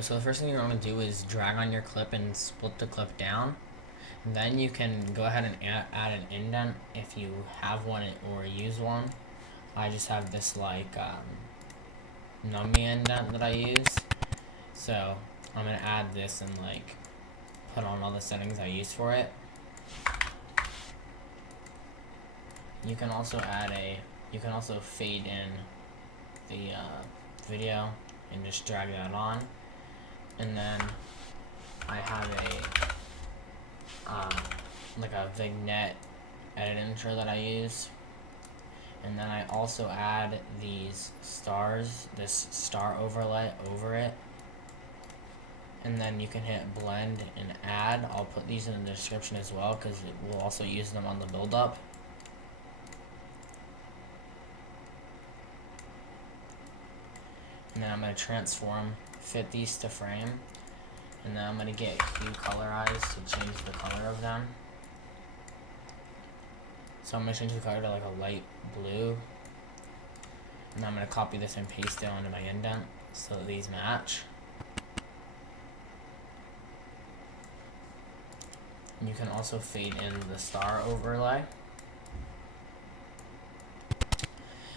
So the first thing you're going to do is drag on your clip and split the clip down. And then you can go ahead and add an indent if you have one or use one. I just have this like Numby indent that I use. So I'm going to add this and like put on all the settings I use for it. You can also fade in the video and just drag that on. And then I have like a vignette editor that I use. And then I also add these stars, this star overlay over it. And then you can hit blend and add. I'll put these in the description as well because we'll also use them on the build-up. And then I'm going to transform, fit these to frame. And then I'm going to get hue colorize to change the color of them. So I'm going to change the color to like a light blue. And I'm going to copy this and paste it onto my indent so that these match. And you can also fade in the star overlay.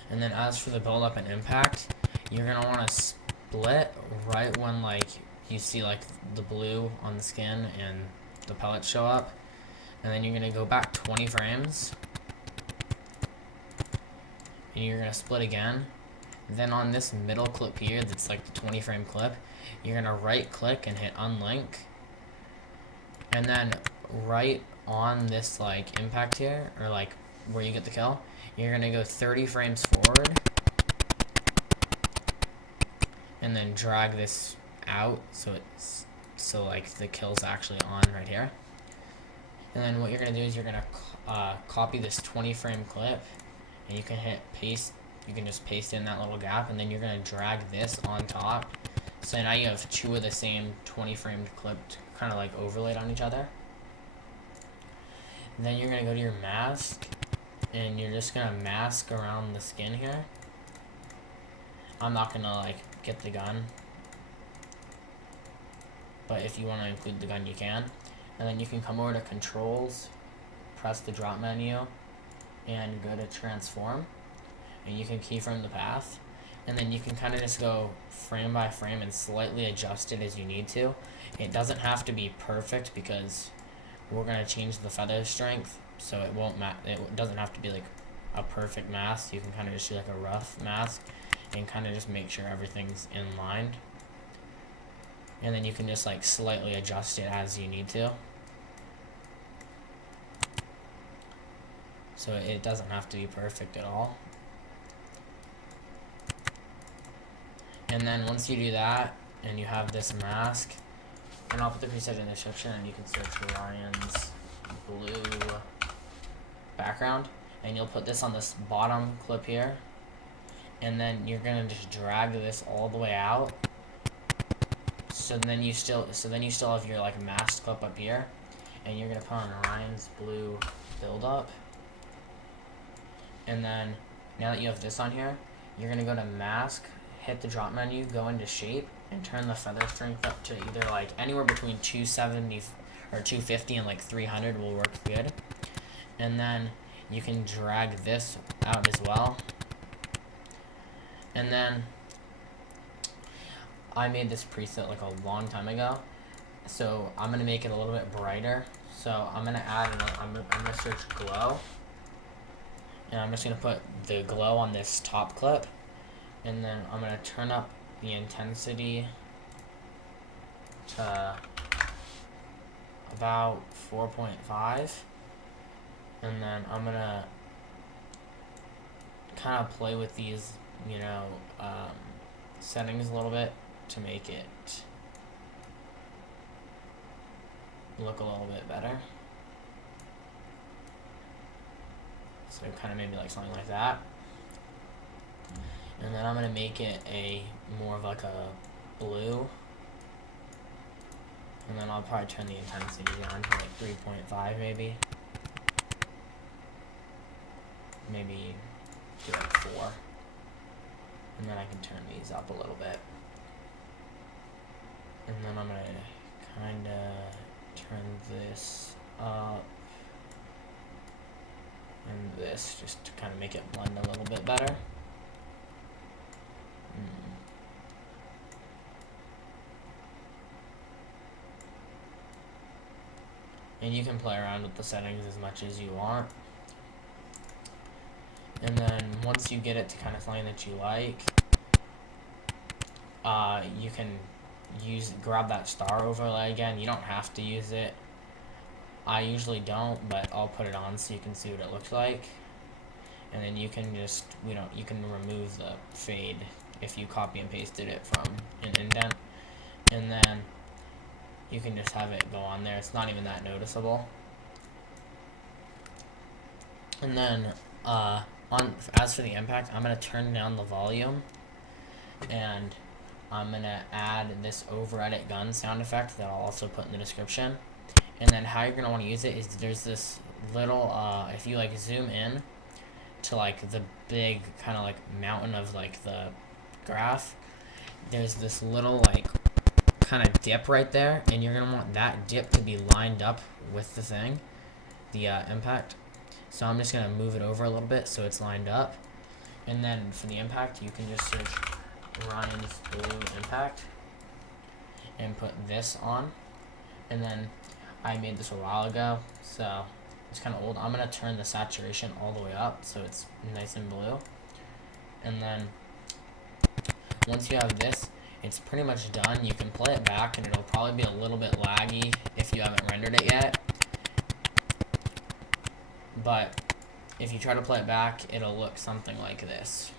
And then as for the build-up and impact, you're going to want to split right when like you see like the blue on the skin and the pellets show up. And then you're going to go back 20 frames. And you're going to split again. Then on this middle clip here, that's like the 20 frame clip, you're going to right click and hit unlink. And then right on this like impact here, or like where you get the kill, you're going to go 30 frames forward. And then drag this out so like the kill's actually on right here. And then what you're going to do is you're going to copy this 20 frame clip. And you can hit paste, you can just paste in that little gap, and then you're going to drag this on top. So now you have two of the same 20 framed clip kind of like overlaid on each other. And then you're going to go to your mask, and you're just going to mask around the skin here. I'm not going to like get the gun, but if you want to include the gun you can. And then you can come over to controls, press the drop menu, and go to transform, and you can keyframe the path, and then you can kind of just go frame by frame and slightly adjust it as you need to. It doesn't have to be perfect because we're going to change the feather strength, so it doesn't have to be like a perfect mask. You can kind of just do like a rough mask and kind of just make sure everything's in line, and then you can just like slightly adjust it as you need to. So it doesn't have to be perfect at all. And then once you do that, and you have this mask, and I'll put the preset in the description, and you can search Ryan's blue background, and you'll put this on this bottom clip here, and then you're gonna just drag this all the way out. So then you still have your like masked clip up here, and you're gonna put on Ryan's blue buildup. And then, now that you have this on here, you're going to go to mask, hit the drop menu, go into shape, and turn the feather strength up to either like anywhere between 270 or 250 and like 300 will work good. And then you can drag this out as well. And then I made this preset like a long time ago, so I'm going to make it a little bit brighter. So I'm going to add, I'm going to search glow. And I'm just going to put the glow on this top clip. And then I'm going to turn up the intensity to about 4.5. And then I'm going to kind of play with these, settings a little bit to make it look a little bit better. So kind of maybe like something like that. And then I'm going to make it more of like a blue. And then I'll probably turn the intensity down to like 3.5 maybe. Maybe do like 4. And then I can turn these up a little bit. And then I'm gonna kinda turn this up and this just to kind of make it blend a little bit better. And you can play around with the settings as much as you want. And then once you get it to kind of something that you like, you can grab that star overlay again. You don't have to use it. I usually don't, but I'll put it on so you can see what it looks like. And then you can just, you can remove the fade if you copy and pasted it from an indent. And then you can just have it go on there. It's not even that noticeable. And then as for the impact, I'm going to turn down the volume, and I'm going to add this over edit gun sound effect that I'll also put in the description. And then how you're going to want to use it is there's this little, if you like zoom in to like the big kind of like mountain of like the graph, there's this little like kind of dip right there, and you're going to want that dip to be lined up with the thing, the impact. So I'm just going to move it over a little bit so it's lined up. And then for the impact, you can just search Ryan's Blue Impact and put this on. And then I made this a while ago, so it's kind of old. I'm going to turn the saturation all the way up so it's nice and blue. And then once you have this, it's pretty much done. You can play it back and it'll probably be a little bit laggy if you haven't rendered it yet. But if you try to play it back, it'll look something like this.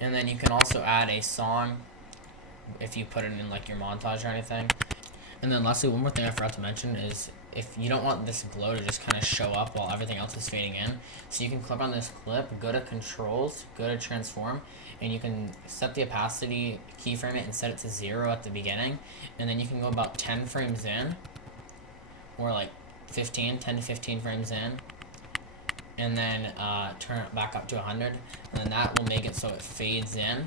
And then you can also add a song if you put it in like your montage or anything. And then lastly, one more thing I forgot to mention is if you don't want this glow to just kind of show up while everything else is fading in, so you can click on this clip, go to controls, go to transform, and you can set the opacity, keyframe it, and set it to 0 at the beginning. And then you can go about 10 frames in, or like 10 to 15 frames in, and then turn it back up to 100, and then that will make it so it fades in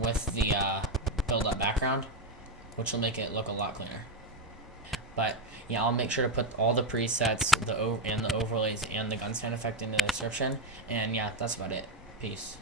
with the build-up background, which will make it look a lot cleaner. But yeah, I'll make sure to put all the presets, the overlays, and the gun sound effect in the description. And yeah, that's about it. Peace.